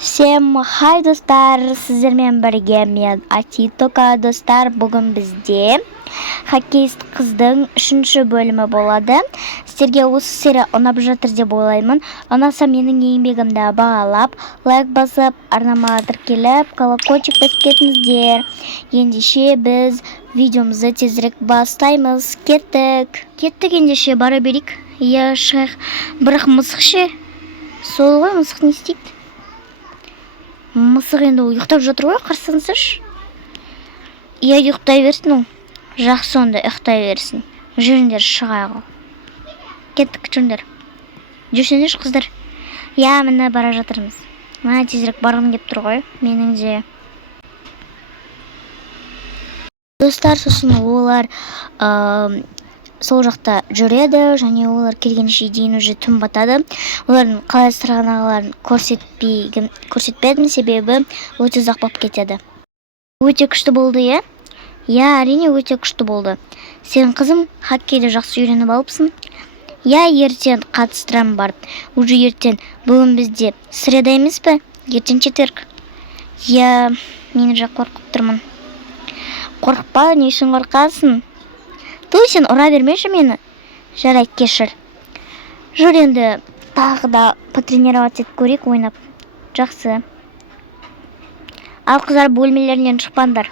Всем хай достар, сіздермен бірге мен Атитока достар. Бүгін бізде хоккеист қыздың 3-ші бөлімі болады. Сіздерге осы серия ұнап жатыр деп ойлаймын. Ұнаса менің еңбегімді бағалап, лайк басып, арнама тіркеліп, колокольчик басып кетіңіздер. Ендеше біз видеомызды тезірек бастаймыз. Кеттік ендеше бара берейік. Иә, шайх. Бірақ мысық ше? Сол ғой, мысық не істейді? Мысық енді ұйықтап жатыр ғой, қарсаңызшы. Иә, ұйықтай берсін ол. Жақсы онда ұйықтай берсін. Жүріңдер, шығайық ол. Кеттік, жүріңдер. Жүрсеңдерші қыздар. Иә, міне бара жатырмыз. Мына тезірек барғым кеп тұр ғой, менің де. Достар, сосын олар сол жақта жүреді, және олар келгенше дейін уже түн батады. Олардың қалай сырғанағандарын көрсетпедім, себебі өте ұзақ болып кетеді. Өте күшті болды, иә? Иә, әрине өте күшті болды. Сен қызым хоккейді жақсы үйреніп алыпсың? Иә, ертең қатыстырам барып. Уже ертең, бүгін бізде среда емес пе? Ертең четверг. Иә, мен же қорқып тұрмын. Қорқпа, не үшін қорқасың? Той, сен ұра бермеші мені. Жарайды, кешір. Жүр енді тағы да потренировать етіп көрейік, ойнап. Жақсы. Ал қыздар бөлмелерінен шықпаңдар.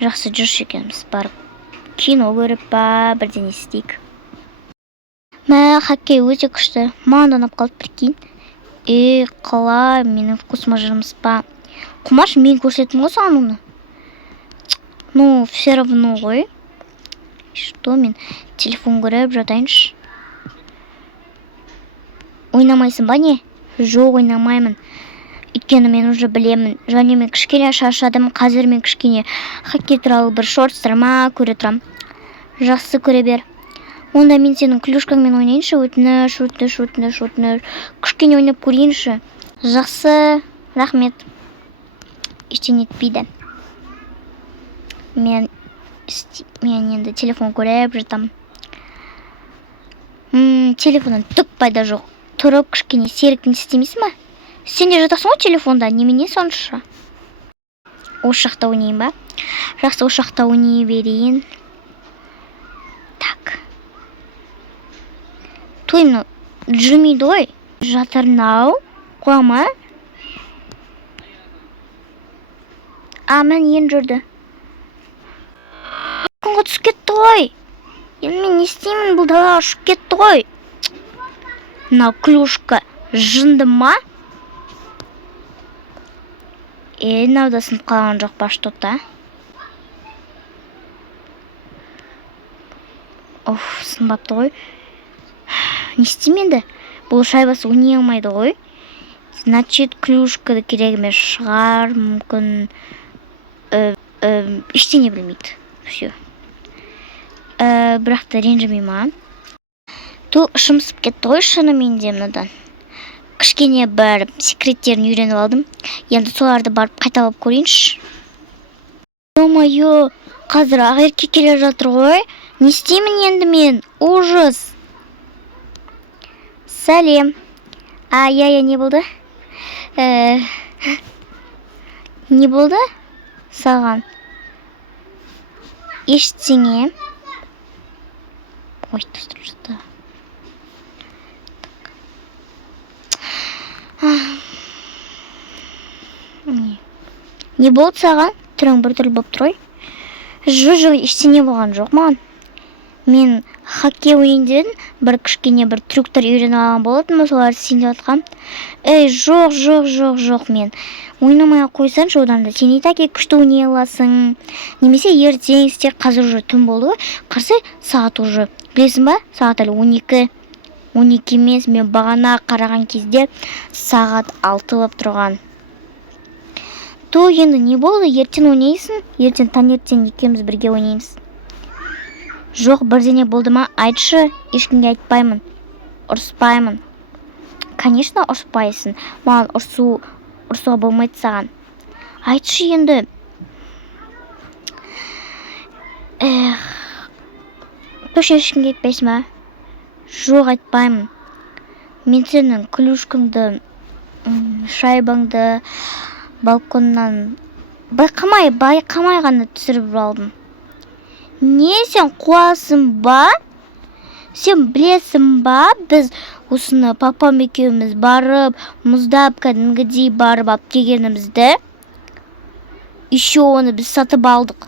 Жақсы, жүрші екенбіз барып. Кино көріп па, бірден істейік. Мә, хоккей өте күшті. Маған да ұнап қалды, прикинь. Қалай, менің вкусыма жармас па. Құмаш, мен көрсеттім ғой саған оны. Ну, все равно ғой. Что, мен телефон көріп жатайыншы. Ойнамайсың ба не? Жоқ, ойнамаймын. Өйткені мен уже білемін. Және мен кішкене шаршадым. Қазір мен кішкене хоккей туралы бір шортстарма көре тұрам. Жақсы көре бер. Онда мен сенің клюшкаңмен ойнайыншы. Өтініш. Кішкене ойнап көрейінші. Жақсы, рахмет. Ештеңе етпейді. Мен енді телефон көріп жатам. Телефоннан түк пайда жоқ. Тұрып кішкене серіктің істемейсің ба? Сен де жатасың ғой телефонда, немене сонша? Осы жақта ойнайын ба? Жақсы, осы жақта ойнай берейін. Так. Тойны жүрмейді ғой. Жатырнау. Қойма. Мен ең жүрді. Құнға түсіп кетті ғой. Енді мен не істеймін, бұл далаға ұшып кетті ғой. Мынау клюшка жынды ма? Мынау да сынып қалған жоқ па что-то. Сынбапты ғой. Не істеймін енді? Бұл шайбасы ойнай алмайды ғой. Значит, клюшкада керек емес шығар, мүмкін ештеңе білмейді. Все. Бірақ та ренжімей ма? Ту шымсып кетті ғой шынымен де мынадан. Кішкене бір секреттерін үйреніп алдым. Енді соларды барып қайталап көрейінші. Ё-моё, қазір ағерке келе жатыр ғой. Не істеймін енді мен? Ужас. Сәлем. Я, не болды? Не болды? Саған. Ештеңе. Ой, что? Не болды саған? Түрің біртүрлі болып тұр ғой. Жоқ, ештеңе болған жоқ маған. Мен хоккей ойындарын бір кішкене бір трюктар үйреніп алған болатын, соларды сен деп атқам. Жоқ, мен ойнамай қойсаңшы одан да. Сен и так күшті ойнай аласың. Немесе ертең істер, қазір уже түн болды ғой. Қарсы сағат уже. Білесің ба? Сағат әлі 12. 12 емес, мен бағана қараған кезде сағат 6 болып тұрған. То енді не болды? Ертең ойнайсың? Ертең таңертең екеуміз бірге ойнаймыз. Жоқ, бірдеңе болды ма? Айтшы, ешкімге айтпаймын. Ұрыспаймын. Конечно, ұрыспайсың. Маған ұрысуға болмайды саған. Айтшы енді. Точно ешкімге айтпайсың ба? Жоқ, айтпаймын. Мен сенің клюшкаңды шайбаңды балконнан байқамай ғана түсіріп алдым. Не, сен қуасың ба? Сен білесің ба? Біз осыны папам екеуміз барып, мұздап кәдімгідей барып алып келгенімізді. Еще оны біз сатып алдық.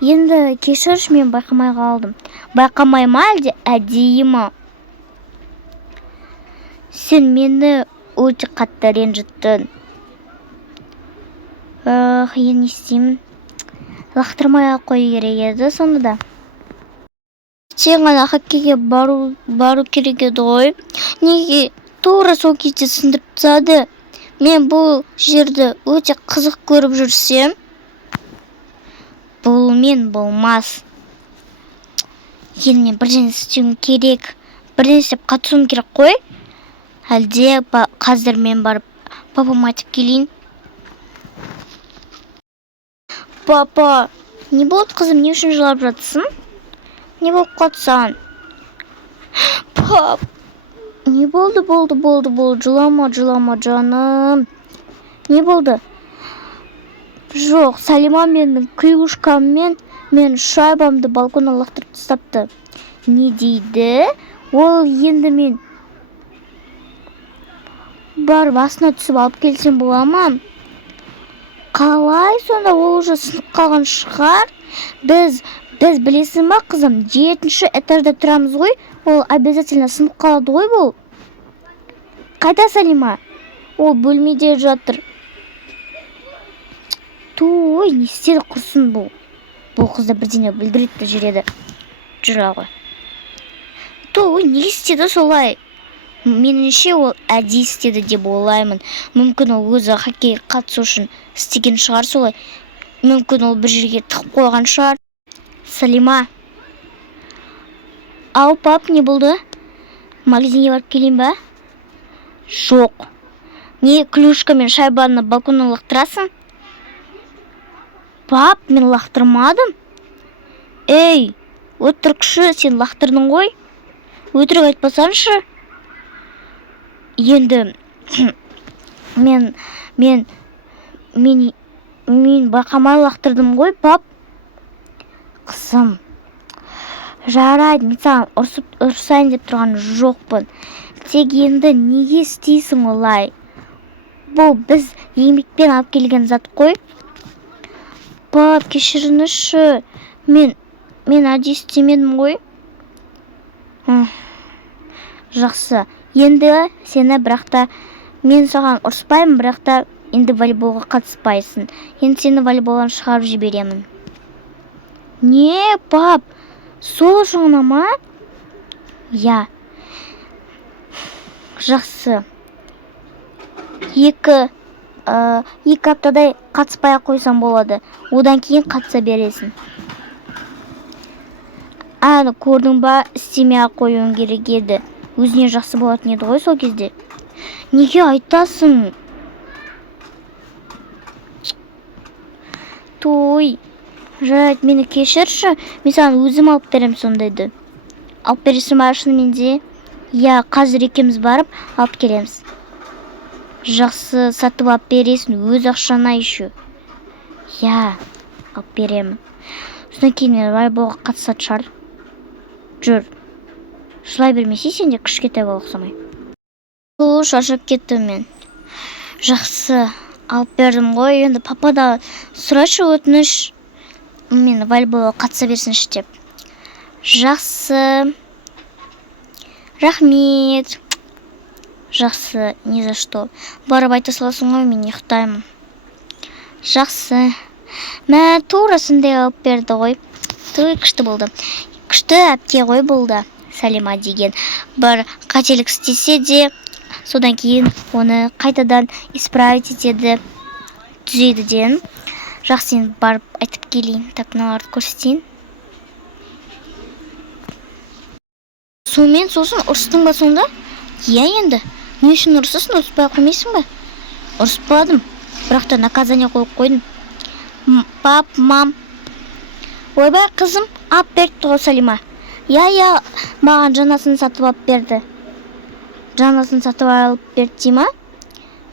Енді кешірші, мен байқамай қалдым. Байқамай ма әлде әдейі ма? Сен мені өте қатты ренжіттің. Енді не істеймін? Лақтырмай ақ қою керек еді сонда. Сен ғана хоккейге бару керек еді ғой. Неге тура сол кезде сындырып тастады? Мен бұл жерді өте қызық көріп жүрсем, бұл мен болмас. Енді мен бірдеңе істеуім керек. Бірдеңе істеп қатысуым керек қой. Әлде қазір мен барып папама айтып келейін. Папа, не болды қызым, не үшін жылап жатсың? Не болып қатсан? Пап, не болды? Жылама жаным. Не болды? Жоқ, Салима менің клюшкаммен мен шайбамды балконнан лақтырып тастапты. Не дейді? Ол енді мен бар басына түсіп алып келсем бола ма? Қалай сонда, ол уже сынып қалған шығар? Біз білесің ба қызым, 7-ші этажда тұрамыз ғой, ол обязательно сынып қалады ғой бұл. Қайда Салима? Ол бөлмеде жатыр. Той, не істеді құрсын бұл? Бұл қызда бірдеңе бүлдіреді жүреді. Жүра ғой. Той, не істеді солай? Меніңше ол әдейі істеді деп ойлаймын. Мүмкін ол өзі хоккейге қатысу үшін істеген шығар солай. Мүмкін ол бір жерге тығып қойған шығар. Салима. Ау, пап, не болды? Магазинге барып келейін ба? Жоқ. Не клюшка мен шайбаны балконнан лақтырасың? Пап, мен лақтырмадым. Ей, өтірікші, сен лақтырдың ғой? Өтірік айтпасаңшы. Енді мен байқамай лақтырдым ғой, пап. Қызым, жарайды, мен саған ұрсайын деп тұрған жоқпын. Тек енді неге істейсің олай? Бұл біз еңбекпен алып келген зат қой. Пап, кешіріңізші. Мен әдейі істемедім ғой. Жақсы. Енді сені бірақта мен саған ұрыспаймын, бірақта енді волейболға қатыспайсың. Енді сені волейболдан шығарып жіберемін. Не, пап? Сол жағына ма? Я. Жақсы. Екі аптадай қатыспай қойсам болады. Одан кейін қатыса бересің. Көрдің ба, істемей қоюың керек еді. Өзіне жақсы болатын еді ғой сол кезде. Неге айтасың? Той, жарайды, мені кешірші. Мен саған өзім алып берем сондайды. Алып бересің ба шынымен де? Я, қазір екеуміз барып алып келеміз. Жақсы, сатып алып бересің, өз ақшана еще. Я, алып беремін. Содан кейін мен волейболға қатысатын шығар. Жүр. Жылай бермесе, сен де кішкентай бол ұқсамай. Шаршап кеттім мен. Жақсы, алып бердім ғой. Енді папа да сұрашы өтініш. Мен волейболға қатыса берсінші деп. Жақсы. Рахмет. Жақсы, не за что. Барып айта саласың ғой, мен ұйықтаймын. Жақсы. Мә, тура сондай алып берді ғой. Той, күшті болды. Күшті әпке ғой болды. Салима деген бір қателік істесе де, содан кейін оны қайтадан исправить етеді, түзейді ден. Жақсы, енді барып айтып келейін. Так, мыналарды көрсетейін. Сосын ұрыстың ба сонда? Иә, енді. Не үшін ұрысысын, ұрыспай қоймайсың ба? Ұрыспадым, бірақ та наказание қойып қойдым. Пап, мам. Ойбай, қызым, алып берді ғой Салима. Я, маған жаңасын сатып алып берді. Жаңасын сатып алып берді ма?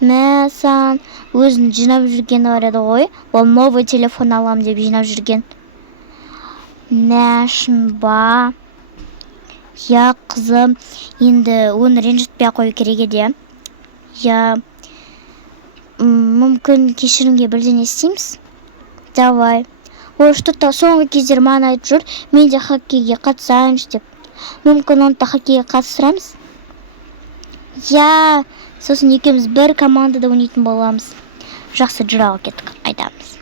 мә саған өзін жинап жүргені бар еді ғой, ол новый телефон алам деп жинап жүрген. Мә шын ба? Я қызым, енді оны ренжітпей қою керек еді. Я мүмкін кешірімге бірдеңе істейміз? Давай. Ой, что-то соңғы кездері маған айтып жүр, мен де хоккейге қатысайыншы деп. Мүмкін оны да хоккейге қатыстырамыз? Я, сосын екеуміз бір командада ойнайтын боламыз. Жақсы, жүр кеттік, айтамыз.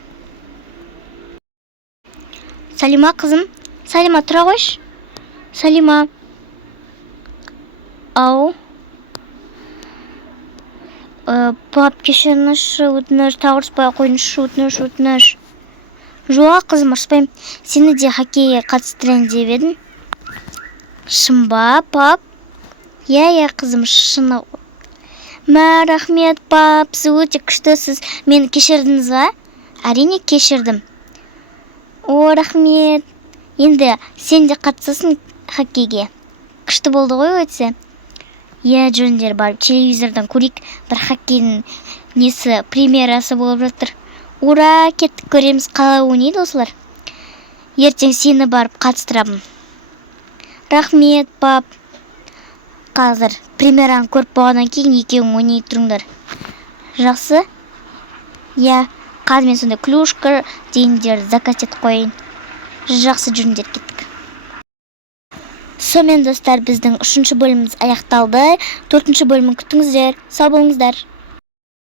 Салима қызым, Салима тұра қойшы. Салима. Ау. Пап, кешіріңізші, өтініш, тағы ұрыспай қойыңызшы, өтініш. Жоқ, қызым, ұрыспаймын. Сені де хоккейге қатыстырайын деп едім. Шын ба, пап? Я, қызым, шыны. Мә, рахмет, пап, сіз өте күштісіз. Мені кешірдіңіз ба? Әрине кешірдім. О, рахмет. Енді сен де қатысасың хоккейге. Күшті болды ғой өтсе. Я, жүріңдер барып телевизордан көрейік, бір хоккейдің несі премьерасы болып жатыр. Ура, кеттік, көреміз, қалай ойнайды осылар. Ертең сені барып қатыстырамын. Рахмет, пап. Қазір премьераны көріп болғаннан кейін екеуің ойнай тұрыңдар. Жақсы? Я, қазір мен сонда клюшка дейіндер заказ етіп қойын. Жақсы, жүріңдер, кеттік. Сонымен достар, біздің 3-ші бөліміміз аяқталды. 4-ші бөлімін күтіңіздер. Сау болыңыздар.